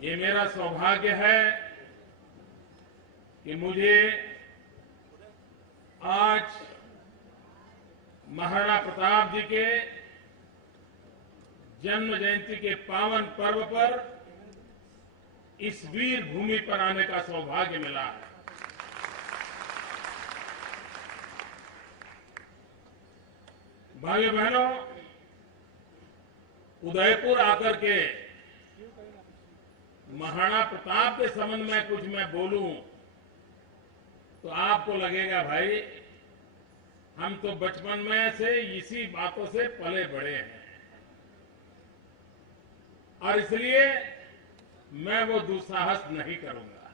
ये मेरा सौभाग्य है कि मुझे आज महाराणा प्रताप जी के जन्म जयंती के पावन पर्व पर इस वीर भूमि पर आने का सौभाग्य मिला है। भाइयों बहनों, उदयपुर आकर के महाराणा प्रताप के संबंध में कुछ मैं बोलूं तो आपको लगेगा भाई हम तो बचपन में से इसी बातों से पले बड़े हैं, और इसलिए मैं वो दुस्साहस नहीं करूंगा,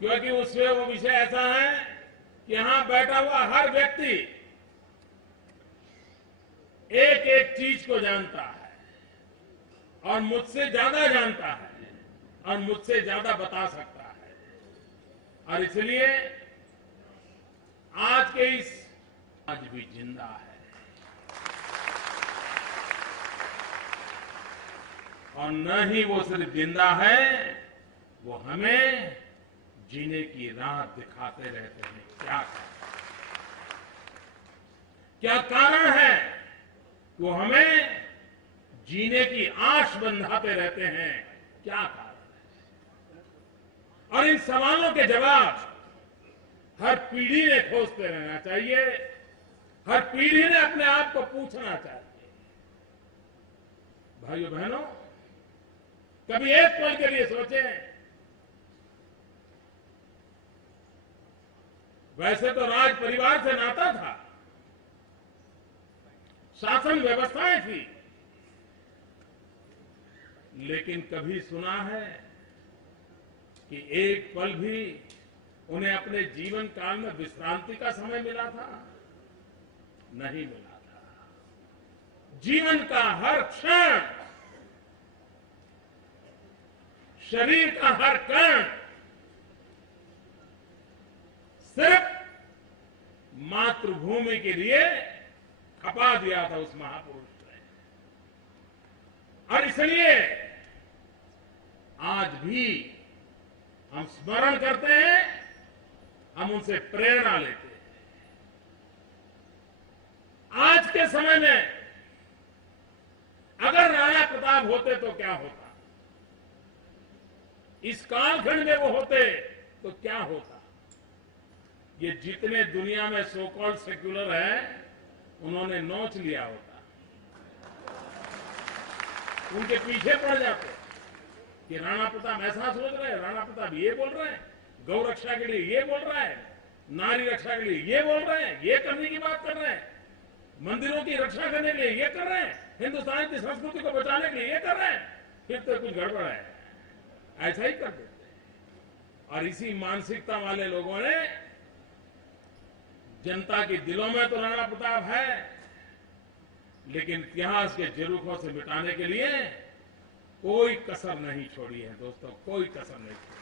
क्योंकि उसमें वो विषय ऐसा है कि यहां बैठा हुआ हर व्यक्ति एक एक चीज को जानता है और मुझसे ज्यादा जानता है और मुझसे ज्यादा बता सकता है, और इसलिए आज के इस आज भी जिंदा है और न ही वो सिर्फ जिंदा है, वो हमें जीने की राह दिखाते रहते हैं। क्या कारण है? वो हमें जीने की आश बंधाते रहते हैं। क्या कारण है? और इन सवालों के जवाब हर पीढ़ी ने खोजते रहना चाहिए, हर पीढ़ी ने अपने आप को पूछना चाहिए। भाइयों बहनों, कभी एक पल के लिए सोचें, वैसे तो राज परिवार से नाता था, शासन व्यवस्थाएं थी, लेकिन कभी सुना है कि एक पल भी उन्हें अपने जीवन काल में विश्रांति का समय मिला था? नहीं मिला था। जीवन का हर क्षण, शरीर का हर कण सिर्फ मातृभूमि के लिए खपा दिया था उस महापुरुष ने। और इसलिए आज भी हम स्मरण करते हैं, हम उनसे प्रेरणा लेते हैं। आज के समय में अगर राणा प्रताप होते तो क्या होता, इस कालखंड में वो होते तो क्या होता? ये जितने दुनिया में सो कॉल्ड सेक्युलर है, उन्होंने नोच लिया होता, उनके पीछे पड़ जाते कि राणा प्रताप ऐसा सोच रहे हैं, राणा प्रताप ये बोल रहे हैं, गौ रक्षा के लिए ये बोल रहा है, नारी रक्षा के लिए ये बोल रहे हैं, ये करने की बात कर रहे हैं, मंदिरों की रक्षा करने के लिए ये कर रहे हैं, हिंदुस्तान की संस्कृति को बचाने के लिए ये कर रहे हैं, फिर तो कुछ गड़बड़ है। ऐसा ही कर देते। और इसी मानसिकता वाले लोगों ने जनता के दिलों में तो राणा प्रताप है, लेकिन इतिहास के झरोखों से मिटाने के लिए कोई कसर नहीं छोड़ी है दोस्तों, कोई कसर नहीं छोड़ी।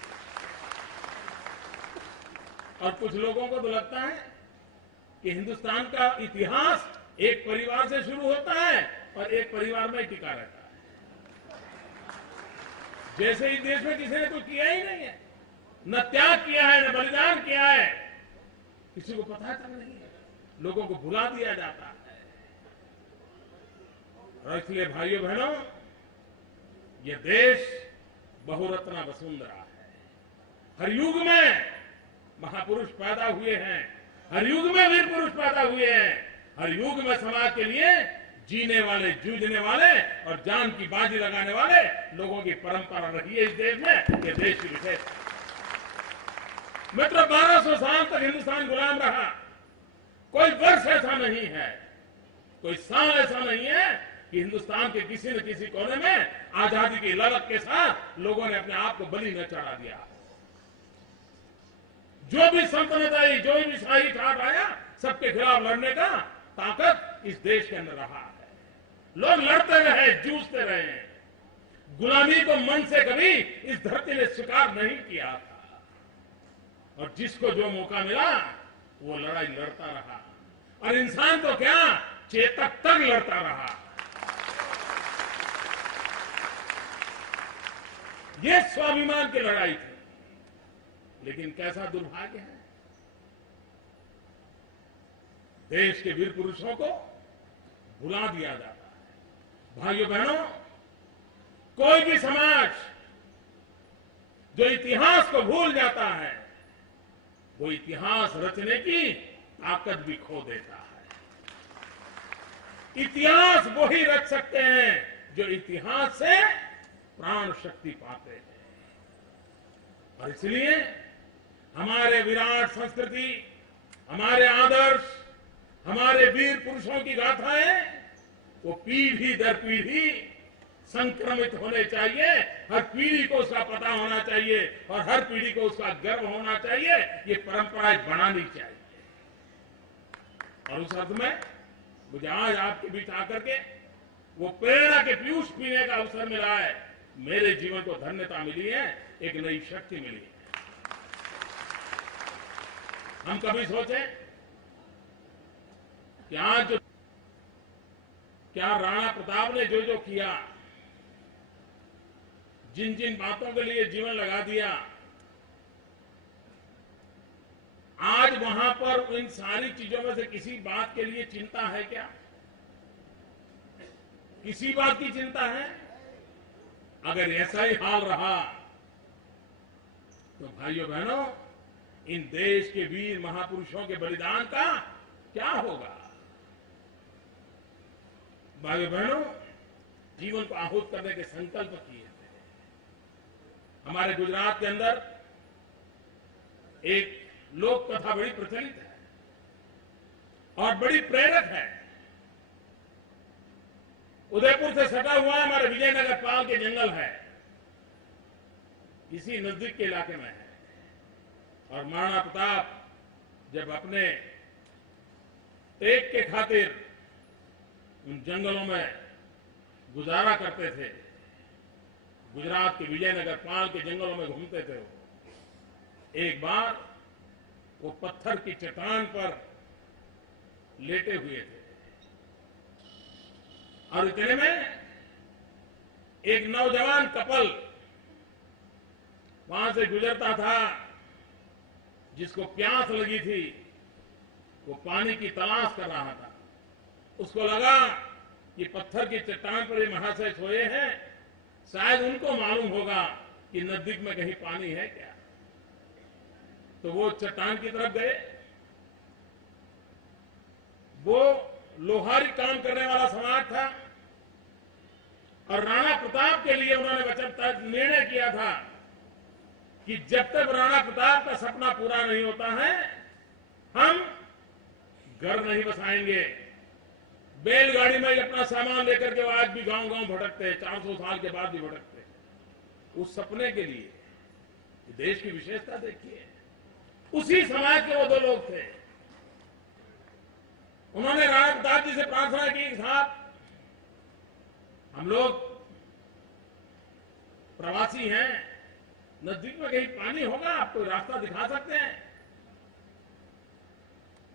और कुछ लोगों को तो लगता है कि हिंदुस्तान का इतिहास एक परिवार से शुरू होता है और एक परिवार में टिका रहता है, जैसे इस देश में किसी ने कुछ किया ही नहीं है, न त्याग किया है, न बलिदान किया है, किसी को पता तक नहीं है, लोगों को भुला दिया जाता है। और इसलिए भाइयों बहनों, ये देश बहुरत्ना वसुंधरा है। हर युग में महापुरुष पैदा हुए हैं, हर युग में वीर पुरुष पैदा हुए हैं, हर युग में समाज के लिए जीने वाले, जूझने वाले और जान की बाजी लगाने वाले लोगों की परंपरा रही है इस देश में। ये देश की विशेषता। मित्रों, 1200 साल तक हिंदुस्तान गुलाम रहा। कोई वर्ष ऐसा नहीं है, कोई साल ऐसा नहीं है कि हिंदुस्तान के किसी न किसी कोने में आजादी की ललक के साथ लोगों ने अपने आप को बलि न चढ़ा दिया। जो भी सल्तनत आई, जो भी शाही ठाट आया, सबके खिलाफ लड़ने का ताकत इस देश के अंदर रहा है। लोग लड़ते रहे, जूझते रहे, गुलामी को मन से कभी इस धरती ने स्वीकार नहीं किया था, और जिसको जो मौका मिला वो लड़ाई लड़ता रहा, और इंसान तो क्या, चेतक तक लड़ता रहा। ये स्वाभिमान की लड़ाई थी। लेकिन कैसा दुर्भाग्य है, देश के वीर पुरुषों को भुला दिया जाता है। भाइयों बहनों, कोई भी समाज जो इतिहास को भूल जाता है, वो इतिहास रचने की ताकत भी खो देता है। इतिहास वो ही रच सकते हैं जो इतिहास से प्राण शक्ति पाते हैं। और इसलिए हमारे विराट संस्कृति, हमारे आदर्श, हमारे वीर पुरुषों की गाथाएं वो पीढ़ी दर पीढ़ी संक्रमित होने चाहिए। हर पीढ़ी को उसका पता होना चाहिए और हर पीढ़ी को उसका गर्व होना चाहिए। ये परंपराएं बनानी चाहिए। और उस अर्थ में मुझे आज आपके बीच आकर के वो प्रेरणा के पीयूष पीने का अवसर मिला है। मेरे जीवन को धन्यता मिली है, एक नई शक्ति मिली है। हम कभी सोचे कि आज जो क्या राणा प्रताप ने जो जो किया, जिन जिन बातों के लिए जीवन लगा दिया, आज वहां पर इन सारी चीजों में से किसी बात के लिए चिंता है क्या? किसी बात की चिंता है? अगर ऐसा ही हाल रहा तो भाइयों बहनों, इन देश के वीर महापुरुषों के बलिदान का क्या होगा? भाइयों बहनों, जीवन को आहूत करने के संकल्प किए थे। हमारे गुजरात के अंदर एक लोक कथा बड़ी प्रचलित है और बड़ी प्रेरक है। उदयपुर से सटा हुआ हमारे विजयनगर पाल के जंगल है, इसी नजदीक के इलाके में है। और महाराणा प्रताप जब अपने टेक के खातिर उन जंगलों में गुजारा करते थे, गुजरात के विजयनगर पाल के जंगलों में घूमते थे, एक बार वो पत्थर की चट्टान पर लेटे हुए थे और इतने में एक नौजवान कपल वहां से गुजरता था, जिसको प्यास लगी थी। वो पानी की तलाश कर रहा था। उसको लगा कि पत्थर की चट्टान पर ये महाशय सोए हैं, शायद उनको मालूम होगा कि नजदीक में कहीं पानी है क्या। तो वो चट्टान की तरफ गए। वो लोहारी काम करने वाला समाज था और राणा प्रताप के लिए उन्होंने वचन निर्णय किया था कि जब तक राणा प्रताप का सपना पूरा नहीं होता है, हम घर नहीं बसाएंगे। बैलगाड़ी में अपना सामान लेकर के आज भी गांव गांव भटकते हैं, 400 साल के बाद भी भटकते हैं उस सपने के लिए। देश की विशेषता देखिए, उसी समाज के वो दो लोग थे। उन्होंने राणा प्रताप जी से प्रार्थना की, साहब हम लोग प्रवासी हैं, नजदीक में कहीं पानी होगा, आप कोई रास्ता दिखा सकते हैं?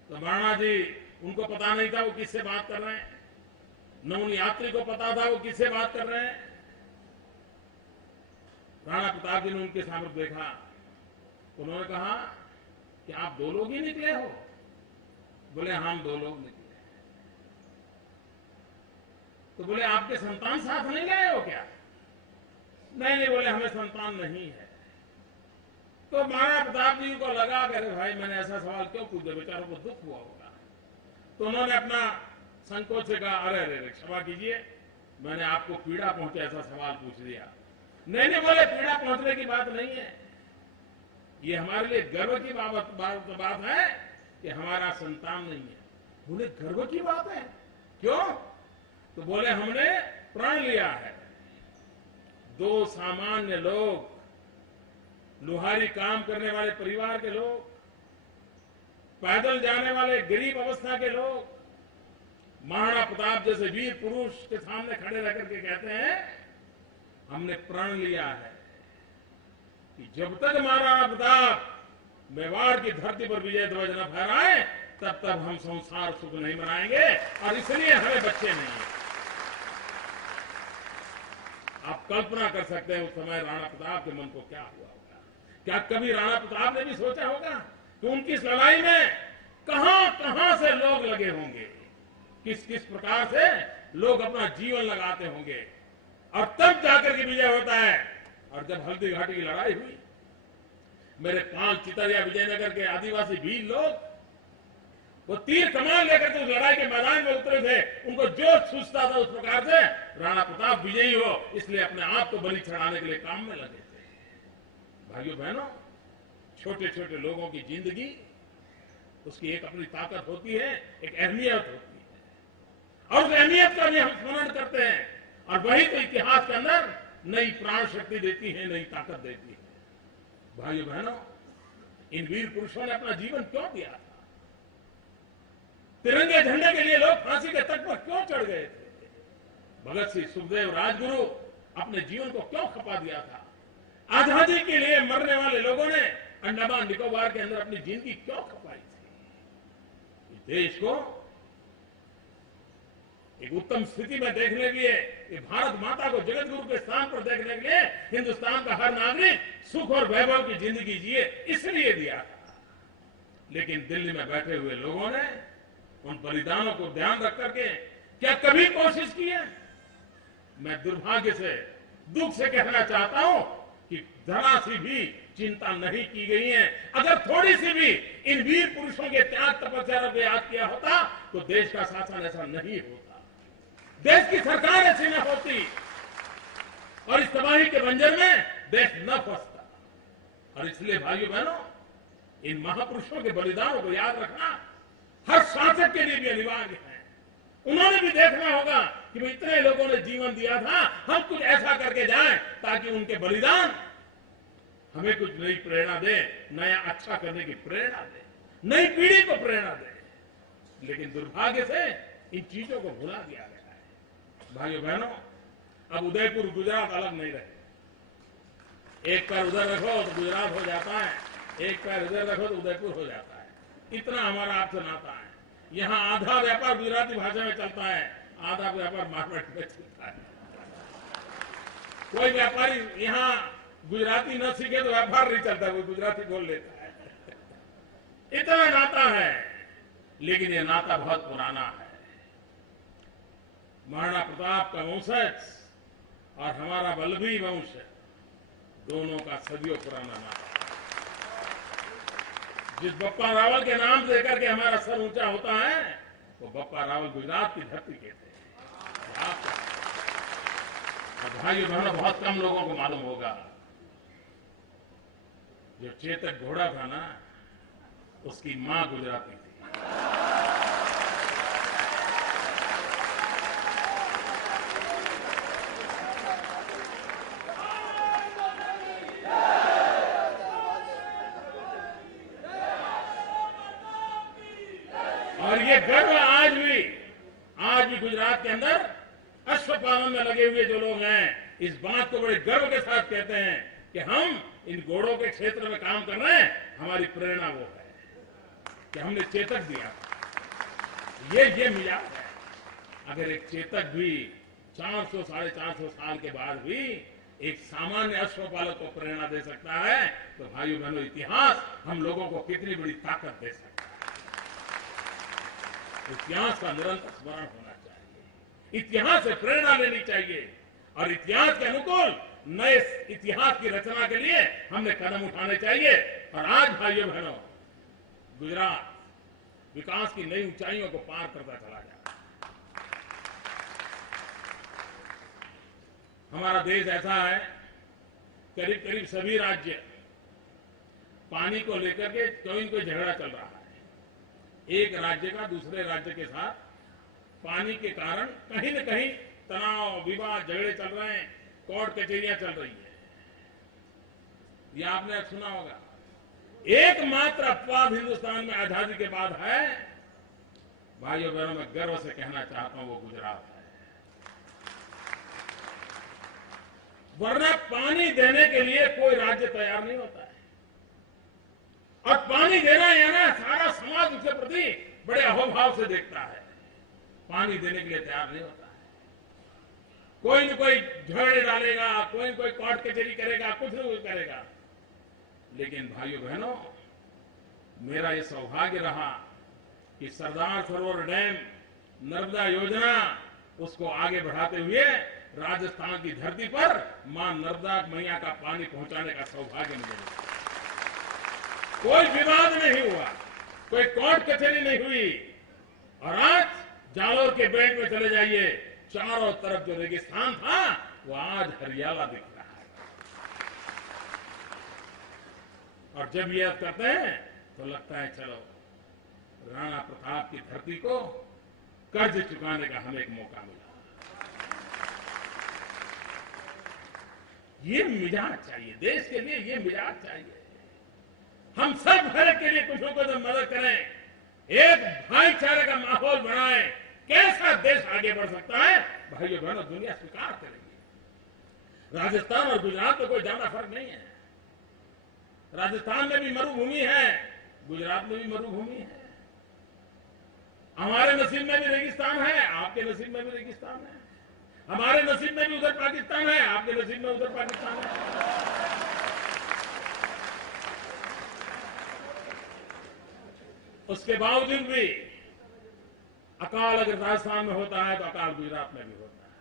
तो महाराणा जी, उनको पता नहीं था वो किससे बात कर रहे हैं, न उन यात्री को पता था वो किससे बात कर रहे हैं। राणा प्रताप जी ने उनके सामने देखा, उन्होंने कहा कि आप दो लोग ही निकले हो? बोले हम दो लोग निकले। तो बोले आपके संतान साथ नहीं गए हो क्या? नहीं नहीं, बोले हमें संतान नहीं है। तो महाराणा प्रताप जी को लगा कि अरे भाई मैंने ऐसा सवाल क्यों पूछ दिया, बेचारों को दुख हुआ होगा। तो उन्होंने अपना संकोच से कहा, अरे अरे क्षमा कीजिए, मैंने आपको पीड़ा पहुंचे ऐसा सवाल पूछ दिया। नहीं नहीं, बोले पीड़ा पहुंचने की बात नहीं है, ये हमारे लिए गर्व की बात है कि हमारा संतान नहीं है। बोले गर्व की बात है, क्यों? तो बोले हमने प्रण लिया है। दो सामान्य लोग, लोहारी काम करने वाले परिवार के लोग, पैदल जाने वाले गरीब अवस्था के लोग, महाराणा प्रताप जैसे वीर पुरुष के सामने खड़े रह करके कहते हैं हमने प्रण लिया है कि जब तक महाराणा प्रताप मेवाड़ की धरती पर विजय ध्वज न फहराए, तब तक हम संसार सुख नहीं मनाएंगे और इसलिए हमें बच्चे नहीं है। आप आप कल्पना कर सकते हैं उस समय राणा प्रताप के मन को क्या हुआ होगा। क्या कभी राणा प्रताप ने भी सोचा होगा कि उनकी इस लड़ाई में कहां कहां से लोग लगे होंगे, किस किस प्रकार से लोग अपना जीवन लगाते होंगे, और तब जाकर के विजय होता है। और जब हल्दी घाटी की लड़ाई हुई, मेरे 5 चितरिया विजयनगर के आदिवासी वीर लोग वो तीर कमान लेकर के उस लड़ाई के मैदान में उतरे थे। उनको जो सूझता था उस प्रकार से राणा प्रताप विजयी हो, इसलिए अपने आप को बलि चढ़ाने के लिए काम में लगे थे। भाइयों बहनों, छोटे छोटे लोगों की जिंदगी, उसकी एक अपनी ताकत होती है, एक अहमियत होती है, और उस अहमियत का भी हम स्मरण करते हैं। और वही तो इतिहास के अंदर नई प्राण शक्ति देती है, नई ताकत देती है। भाइयों बहनों, इन वीर पुरुषों ने अपना जीवन क्यों दिया था? तिरंगे झंडे के लिए लोग फांसी के तट पर क्यों चढ़ गए थे? भगत सिंह, सुखदेव, राजगुरु अपने जीवन को क्यों खपा दिया था? आजादी के लिए मरने वाले लोगों ने अंडमान निकोबार के अंदर अपनी जिंदगी क्यों खपाई थी? इस देश को एक उत्तम स्थिति में देखने के लिए, भारत माता को जगत गुरु के स्थान पर देखने के लिए हिंदुस्तान का हर नागरिक सुख और वैभव की जिंदगी जिए, इसलिए दिया था। लेकिन दिल्ली में बैठे हुए लोगों ने उन बलिदानों को ध्यान रख करके क्या कभी कोशिश की है? मैं दुर्भाग्य से, दुख से कहना चाहता हूं कि जरा सी भी चिंता नहीं की गई है। अगर थोड़ी सी भी इन वीर पुरुषों के त्याग तपस्या को याद किया होता तो देश का शासन ऐसा नहीं होता, देश की सरकार ऐसी न होती, और इस तबाही के बंजर में देश न फंसता। और इसलिए भाइयों बहनों, इन महापुरुषों के बलिदानों को याद रखना हर शासक के लिए भी अनिवार्य है। उन्होंने भी देखना होगा कि भाई इतने लोगों ने जीवन दिया था, हम कुछ ऐसा करके जाएं ताकि उनके बलिदान हमें कुछ नई प्रेरणा दे, नया अच्छा करने की प्रेरणा दे, नई पीढ़ी को प्रेरणा दे। लेकिन दुर्भाग्य से इन चीजों को भुला दिया गया है। भाइयों बहनों, अब उदयपुर गुजरात अलग नहीं रहे। एक पैर उधर रखो तो गुजरात हो जाता है, एक पैर उधर रखो तो उदयपुर हो जाता है। इतना हमारा आपसे नाता है। यहाँ आधा व्यापार गुजराती भाषा में चलता है, आधा व्यापार मारवाड़ी में चलता है। कोई व्यापारी यहाँ गुजराती न सीखे तो व्यापार नहीं चलता, कोई गुजराती बोल लेता है। इतना नाता है, लेकिन ये नाता बहुत पुराना है। महाराणा प्रताप का वंशज और हमारा वल्लभी वंश, दोनों का सदियों पुराना नाता। जिस बप्पा रावल के नाम से लेकर के हमारा सर ऊंचा होता है, वो बप्पा रावल गुजरात की धरती के थे। और भाइयों बहनों, बहुत कम लोगों को मालूम होगा, जो चेतक घोड़ा था ना, उसकी मां गुजराती थी। और ये गर्व आज भी गुजरात के अंदर अश्वपालन में लगे हुए जो लोग हैं, इस बात को बड़े गर्व के साथ कहते हैं कि हम इन घोड़ों के क्षेत्र में काम कर रहे हैं। हमारी प्रेरणा वो है कि हमने चेतक दिया। ये मिजाज है। अगर एक चेतक भी 400 साढ़े 400 साल के बाद भी एक सामान्य अश्वपालक को प्रेरणा दे सकता है, तो भाइयों बहनों, इतिहास हम लोगों को कितनी बड़ी ताकत दे सकता है। इतिहास का निरंतर स्मरण होना चाहिए, इतिहास से प्रेरणा लेनी चाहिए, और इतिहास के अनुकूल नए इतिहास की रचना के लिए हमने कदम उठाने चाहिए। और आज भाइयों बहनों, गुजरात विकास की नई ऊंचाइयों को पार करता चला जा रहा है। हमारा देश ऐसा है, करीब करीब सभी राज्य पानी को लेकर के कोई न कोई झगड़ा चल रहा है। एक राज्य का दूसरे राज्य के साथ पानी के कारण कहीं न कहीं तनाव, विवाद, झगड़े चल रहे हैं, कोर्ट कचहरियां चल रही है। यह आपने सुना होगा। एकमात्र अपवाद हिंदुस्तान में आजादी के बाद है, भाइयों बहनों, मैं गर्व से कहना चाहता हूं, वो गुजरात है। वरना पानी देने के लिए कोई राज्य तैयार नहीं होता है, और पानी देना है ना, सारा समाज उसके प्रति बड़े अहोभाव से देखता है, पानी देने के लिए तैयार नहीं होता है। कोई न कोई झगड़े डालेगा, कोई न कोई कोर्ट कचहरी करेगा, कुछ न कुछ करेगा। लेकिन भाइयों बहनों, मेरा ये सौभाग्य रहा कि सरदार सरोवर डैम, नर्मदा योजना, उसको आगे बढ़ाते हुए राजस्थान की धरती पर मां नर्मदा मैया का पानी पहुंचाने का सौभाग्य मुझे मिला। कोई विवाद नहीं हुआ, कोई कोर्ट कचहरी नहीं हुई। और आज जालोर के बेल्ट में चले जाइए, चारों तरफ जो रेगिस्तान था वो आज हरियाला दिख रहा है। और जब याद करते हैं तो लगता है चलो राणा प्रताप की धरती को कर्ज चुकाने का हमें एक मौका मिला। ये मिजाज चाहिए देश के लिए, ये मिजाज चाहिए। हम सब हर एक के लिए कुछ को तो मदद करें, एक भाईचारे का माहौल बनाएं। कैसा देश आगे बढ़ सकता है भाइयों बहनों, दुनिया स्वीकार करेगी। राजस्थान और गुजरात में कोई ज्यादा फर्क नहीं है। राजस्थान में भी मरुभूमि है, गुजरात में भी मरुभूमि है। हमारे नसीब में भी रेगिस्तान है, आपके नसीब में भी रेगिस्तान है। हमारे नसीब में भी उधर पाकिस्तान है, आपके नसीब में उधर पाकिस्तान है। उसके बावजूद भी अकाल अगर राजस्थान में होता है तो अकाल गुजरात में भी होता है।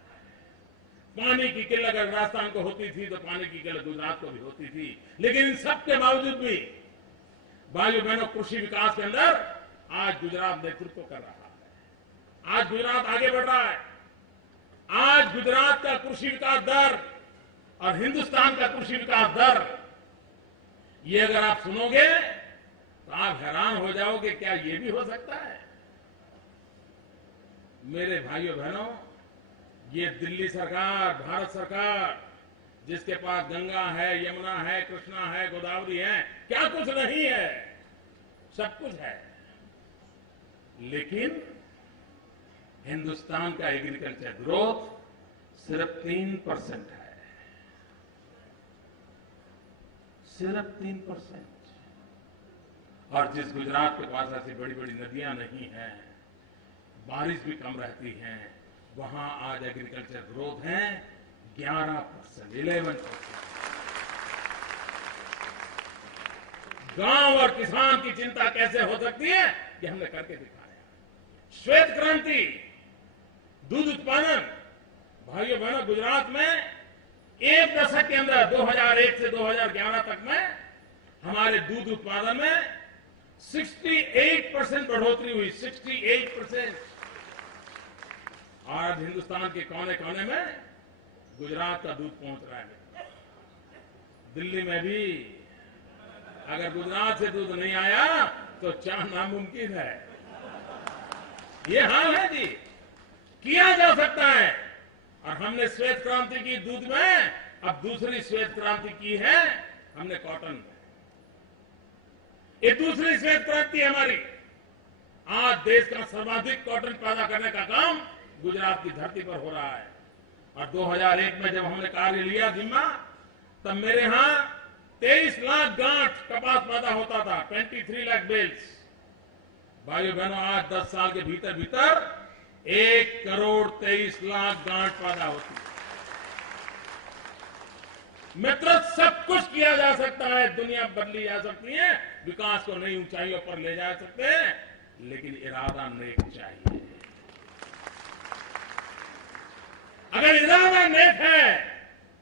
पानी की किल्लत अगर राजस्थान को होती थी तो पानी की किल्लत गुजरात को भी होती थी। लेकिन इन सब के बावजूद भी भाइयों बहनों, कृषि विकास के अंदर आज गुजरात नेतृत्व कर रहा है। आज गुजरात आगे बढ़ रहा है। आज गुजरात का कृषि विकास दर और हिंदुस्तान का कृषि विकास दर, ये अगर आप सुनोगे तो आप हैरान हो जाओगे, क्या ये भी हो सकता है? मेरे भाइयों बहनों, ये दिल्ली सरकार, भारत सरकार, जिसके पास गंगा है, यमुना है, कृष्णा है, गोदावरी है, क्या कुछ नहीं है? सब कुछ है। लेकिन हिंदुस्तान का एग्रीकल्चर ग्रोथ सिर्फ 3% है, सिर्फ 3%। और जिस गुजरात के पास ऐसी बड़ी बड़ी नदियां नहीं हैं, बारिश भी कम रहती है, वहां आज एग्रीकल्चर ग्रोथ है 11%, 11%। गांव और किसान की चिंता कैसे हो सकती है, ये हमने करके दिखाया। श्वेत क्रांति, दूध उत्पादन, भाइयों बहनों, गुजरात में एक दशक के अंदर 2001 से 2011 तक में हमारे दूध उत्पादन में 68% बढ़ोतरी हुई, 68%। आज हिंदुस्तान के कोने कोने में गुजरात का दूध पहुंच रहा है। दिल्ली में भी अगर गुजरात से दूध नहीं आया तो चाह नामुमकिन है। ये हाल है जी, किया जा सकता है। और हमने श्वेत क्रांति की दूध में, अब दूसरी श्वेत क्रांति की है हमने कॉटन में। ये दूसरी श्वेत क्रांति है हमारी। आज देश का सर्वाधिक कॉटन पैदा करने का काम गुजरात की धरती पर हो रहा है। और 2001 में जब हमने कार्य लिया जिम्मा, तब मेरे यहां 23 लाख गांठ कपास पैदा होता था, 23 लाख बेल्स। भाइयों बहनों, आज 10 साल के भीतर भीतर 1 करोड़ 23 लाख गांठ पैदा होती है। मित्रों, सब कुछ किया जा सकता है, दुनिया बदली जा सकती है, विकास को नई ऊंचाइयों पर ले जा सकते हैं, लेकिन इरादा नेक चाहिए। अगर इरादा नेक है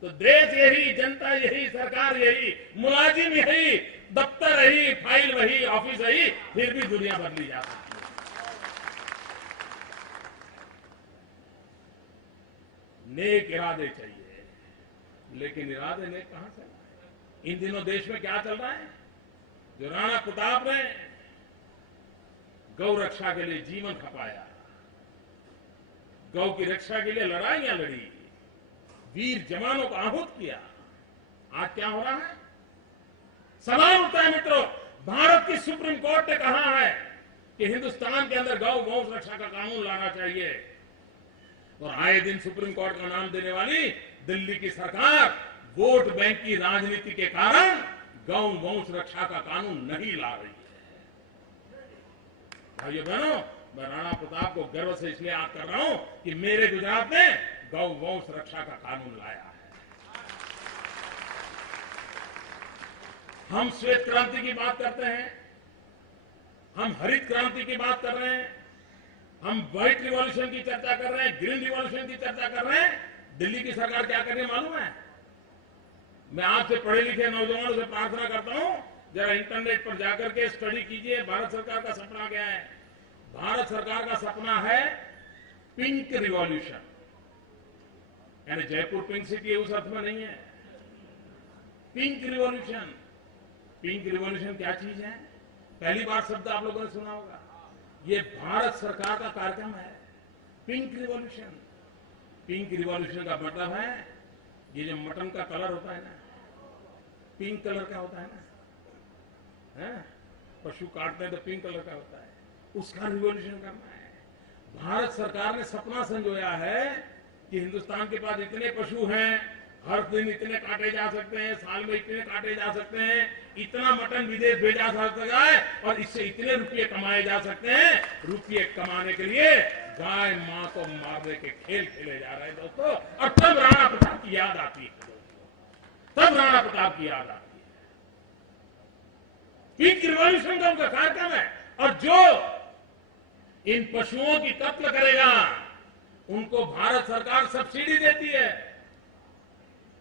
तो देश यही, जनता यही, सरकार यही, मुलाजिम यही, दफ्तर यही, फाइल वही, ऑफिस यही, फिर भी दुनिया बदली जा सकती है। नेक इरादे चाहिए, लेकिन इरादे नेक कहां से? इन दिनों देश में क्या चल रहा है? जो राणा प्रताप ने गौ रक्षा के लिए जीवन खपाया, गौ की रक्षा के लिए लड़ाइयां लड़ी, वीर जवानों को आहूत किया, आज क्या हो रहा है? सवाल उठता है मित्रों, भारत की सुप्रीम कोर्ट ने कहा है कि हिंदुस्तान के अंदर गौ रक्षा का कानून लाना चाहिए, और आए दिन सुप्रीम कोर्ट का नाम देने वाली दिल्ली की सरकार वोट बैंक की राजनीति के कारण गौ रक्षा का कानून नहीं ला रही है। भाइयों बहनों, मैं राणा प्रताप को गर्व से इसलिए याद कर रहा हूं कि मेरे गुजरात में गौ वंश रक्षा का कानून लाया है। हम श्वेत क्रांति की बात करते हैं, हम हरित क्रांति की बात कर रहे हैं, हम व्हाइट रिवॉल्यूशन की चर्चा कर रहे हैं, ग्रीन रिवॉल्यूशन की चर्चा कर रहे हैं। दिल्ली की सरकार क्या कर रही है मालूम है? मैं आपसे पढ़े लिखे नौजवानों से प्रार्थना करता हूं, जरा इंटरनेट पर जाकर के स्टडी कीजिए भारत सरकार का सपना क्या है। भारत सरकार का सपना है पिंक रिवॉल्यूशन, यानी जयपुर पिंक सिटी उस अर्थ में नहीं है। पिंक रिवॉल्यूशन, पिंक रिवॉल्यूशन क्या चीज है? पहली बार शब्द आप लोगों ने सुना होगा। ये भारत सरकार का कार्यक्रम है, पिंक रिवॉल्यूशन। पिंक रिवॉल्यूशन का मतलब है ये जो मटन का कलर होता है ना, पिंक कलर का होता है ना, है? पशु काटते हैं तो पिंक कलर का होता है, उसका रिवॉल्यूशन करना है। भारत सरकार ने सपना संजोया है कि हिंदुस्तान के पास इतने पशु हैं, हर दिन इतने काटे जा सकते हैं, साल में इतने काटे जा सकते हैं, इतना मटन विदेश भेजा जा सकता है और इससे इतने रुपये कमाए जा सकते हैं। रुपये कमाने के लिए गाय मां को मारने के खेल खेले जा रहे हैं दोस्तों। और तब राणा प्रताप की याद आती है दोस्तों, तब राणा प्रताप की याद आती है। पिंक रिवॉल्यूशन का उनका कार्यक्रम है। और जो इन पशुओं की कत्ल करेगा उनको भारत सरकार सब्सिडी देती है।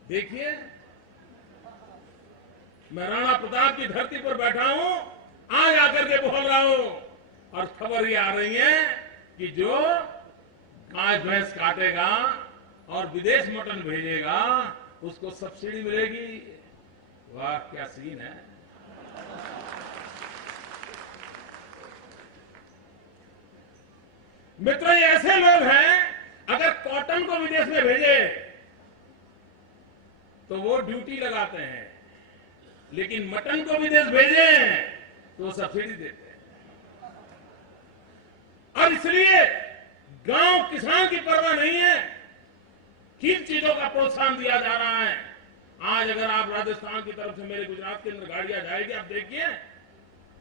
देखिए, मैं राणा प्रताप की धरती पर बैठा हूं, आज आकर के बोल रहा हूं, और खबर ये आ रही है कि जो गाय भैंस काटेगा और विदेश मटन भेजेगा उसको सब्सिडी मिलेगी। वाह क्या सीन है। मित्रों, ये ऐसे लोग हैं, अगर कॉटन को विदेश में भेजे तो वो ड्यूटी लगाते हैं, लेकिन मटन को विदेश भेजे तो वो सब्सिडी देते हैं। और इसलिए गांव किसान की परवाह नहीं है, किन चीजों का प्रोत्साहन दिया जा रहा है। आज अगर आप राजस्थान की तरफ से मेरे गुजरात के अंदर गाड़ियां जाएगी, आप देखिए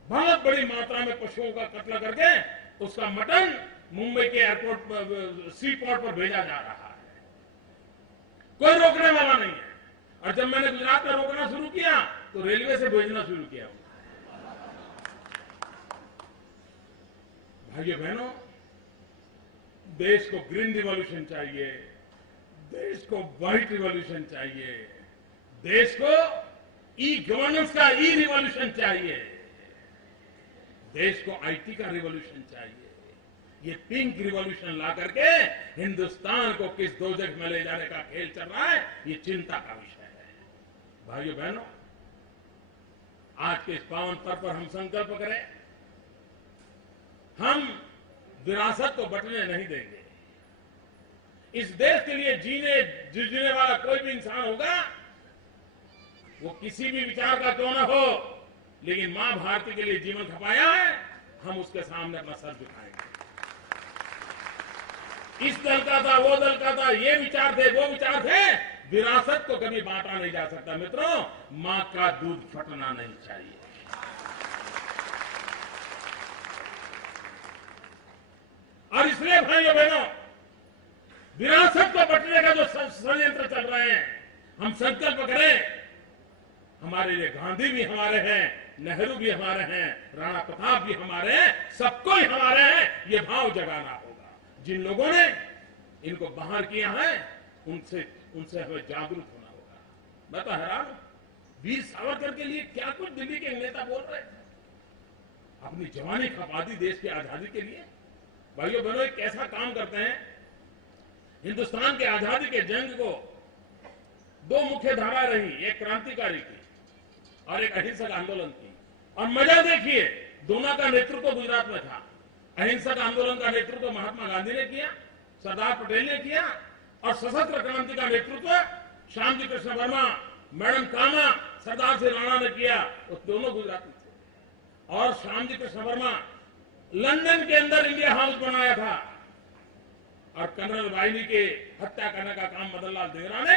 बहुत बड़ी मात्रा में पशुओं का कत्ल करके उसका मटन मुंबई के एयरपोर्ट सी पोर्ट पर भेजा जा रहा है। कोई रोकने वाला नहीं है। और जब मैंने गुजरात में रोकना शुरू किया तो रेलवे से भेजना शुरू किया। भाइयों बहनों, देश को ग्रीन रिवॉल्यूशन चाहिए, देश को व्हाइट रिवॉल्यूशन चाहिए, देश को ई गवर्नेंस का ई रिवॉल्यूशन चाहिए, देश को आईटी का रिवॉल्यूशन चाहिए। ये पिंक रिवॉल्यूशन ला करके हिंदुस्तान को किस दोजख में ले जाने का खेल चल रहा है, ये चिंता का विषय है। भाइयों बहनों, आज के इस पावन पर्व पर हम संकल्प करें, हम विरासत को बंटने नहीं देंगे। इस देश के लिए जीने वाला कोई भी इंसान होगा, वो किसी भी विचार का क्यों न हो, लेकिन मां भारती के लिए जीवन खपाया है, हम उसके सामने अपना सर झुकाएंगे। इस दल का था, वो दल का था, ये विचार थे, वो विचार थे, विरासत को कभी बांटा नहीं जा सकता। मित्रों, मां का दूध फटना नहीं चाहिए। और इसलिए भाइयों बहनों, विरासत को बंटने का जो षड्यंत्र चल रहे हैं, हम संकल्प करें। हमारे लिए गांधी भी हमारे हैं, नेहरू भी हमारे हैं, राणा प्रताप भी हमारे हैं, सबको ही हमारे हैं, ये भाव जगाना होगा। जिन लोगों ने इनको बाहर किया है उनसे हमें जागरूक होना होगा। मैं तो हैरान हूं, वीर सावरकर के लिए क्या कुछ दिल्ली के नेता बोल रहे थे, अपनी जवानी खपा दी देश की आजादी के लिए। भाइयों बहनों, एक ऐसा काम करते हैं, हिंदुस्तान के आजादी के जंग को दो मुख्य धारा रही, एक क्रांतिकारी की और एक अहिंसक आंदोलन की। और मजा देखिए, दोनों का नेतृत्व गुजरात में था। अहिंसक आंदोलन का नेतृत्व महात्मा गांधी ने किया, सरदार पटेल ने किया, और सशस्त्र क्रांति का नेतृत्व श्यामजी कृष्ण वर्मा, मैडम कामा, सरदार सिंह राणा ने किया। वो दोनों गुजराती थे। और श्यामजी कृष्ण वर्मा लंदन के अंदर इंडिया हाउस बनाया था, और कर्नल वाइली के हत्या करने का काम मदन लाल धिंगरा ने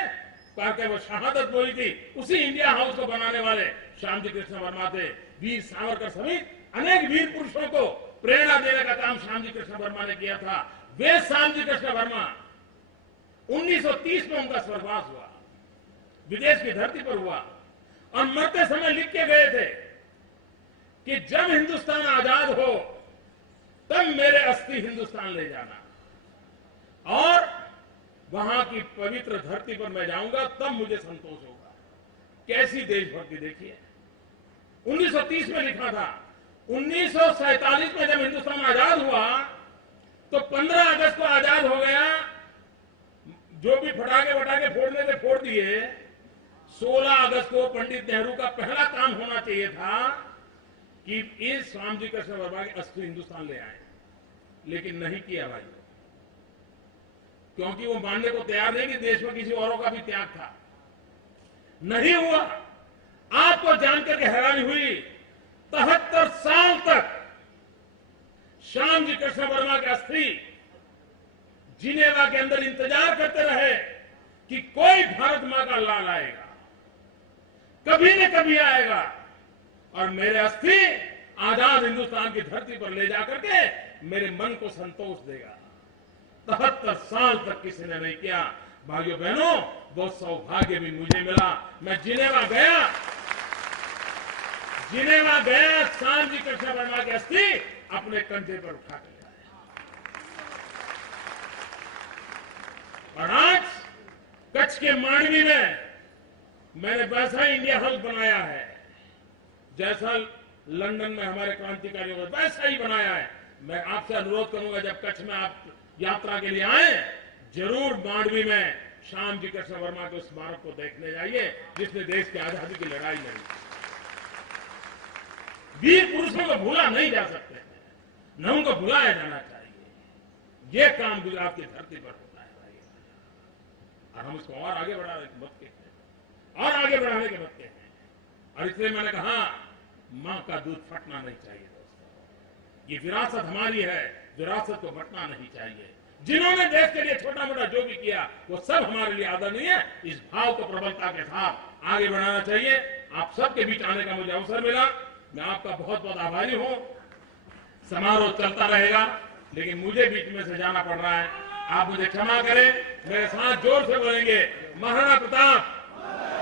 करके वो शहादत बोली थी। उसी इंडिया हाउस को बनाने वाले श्यामजी कृष्ण वर्मा थे। वीर सावरकर समेत अनेक वीर पुरुषों को प्रेरणा देने का काम श्यामजी कृष्ण वर्मा ने किया था। वे श्यामजी कृष्ण वर्मा 1930 में उनका स्वर्गवास हुआ, विदेश की धरती पर हुआ, और मरते समय लिख के गए थे कि जब हिंदुस्तान आजाद हो तब मेरे अस्थि हिंदुस्तान ले जाना, और वहां की पवित्र धरती पर मैं जाऊंगा तब मुझे संतोष होगा। कैसी देशभक्ति देखिए, 1930 में लिखा था। 1947 में जब हिंदुस्तान आजाद हुआ तो 15 अगस्त को आजाद हो गया, जो भी फटाके वटाके फोड़ने थे फोड़ दिए। 16 अगस्त को पंडित नेहरू का पहला काम होना चाहिए था कि इस स्वामी कृष्ण वर्मा की अस्थि हिंदुस्तान ले आए, लेकिन नहीं किया भाई, क्योंकि वो मानने को तैयार नहीं कि देश में किसी औरों का भी त्याग था। नहीं हुआ। आपको जानकर के हैरानी हुई, 73 साल तक श्याम जी कृष्ण वर्मा की अस्थि जिनेवा के अंदर इंतजार करते रहे कि कोई भारत मां का लाल आएगा, कभी न कभी आएगा और मेरे अस्थि आजाद हिंदुस्तान की धरती पर ले जाकर के मेरे मन को संतोष देगा। 73 साल तक किसी ने नहीं किया। भाइयों बहनों, वो सौभाग्य भी मुझे मिला। मैं जिनेवा गया, श्याम जी कृष्ण वर्मा की अस्थि अपने कंधे पर उठा कर लाया। और आज कच्छ के मांडवी में मैंने वैसा इंडिया हाउस बनाया है जैसा लंदन में हमारे क्रांतिकारियों ने वैसा ही बनाया है। मैं आपसे अनुरोध करूंगा, जब कच्छ में आप यात्रा के लिए आए, जरूर मांडवी में श्याम जी कृष्ण वर्मा के स्मारक को देखने जाइए, जिसने देश की आजादी की लड़ाई लड़ी। वीर पुरुषों को भूला नहीं जा सकते, न उनको भुलाया जाना चाहिए। ये काम गुजरात की धरती पर होता है भाई, और हम इसको और आगे बढ़ाने के मत कहते हैं, और आगे बढ़ाने के मत कहते हैं। और इसलिए मैंने कहा, मां का दूध फटना नहीं चाहिए दोस्तों। ये विरासत हमारी है, विरासत को बंटना नहीं चाहिए। जिन्होंने देश के लिए छोटा मोटा जो भी किया वो सब हमारे लिए आदरणीय है। इस भाव को प्रबलता के साथ आगे बढ़ाना चाहिए। आप सबके बीच आने का मुझे अवसर मिला, मैं आपका बहुत बहुत आभारी हूं। समारोह चलता रहेगा, लेकिन मुझे बीच में से जाना पड़ रहा है, आप मुझे क्षमा करें। मेरे साथ जोर से बोलेंगे, महाराणा प्रताप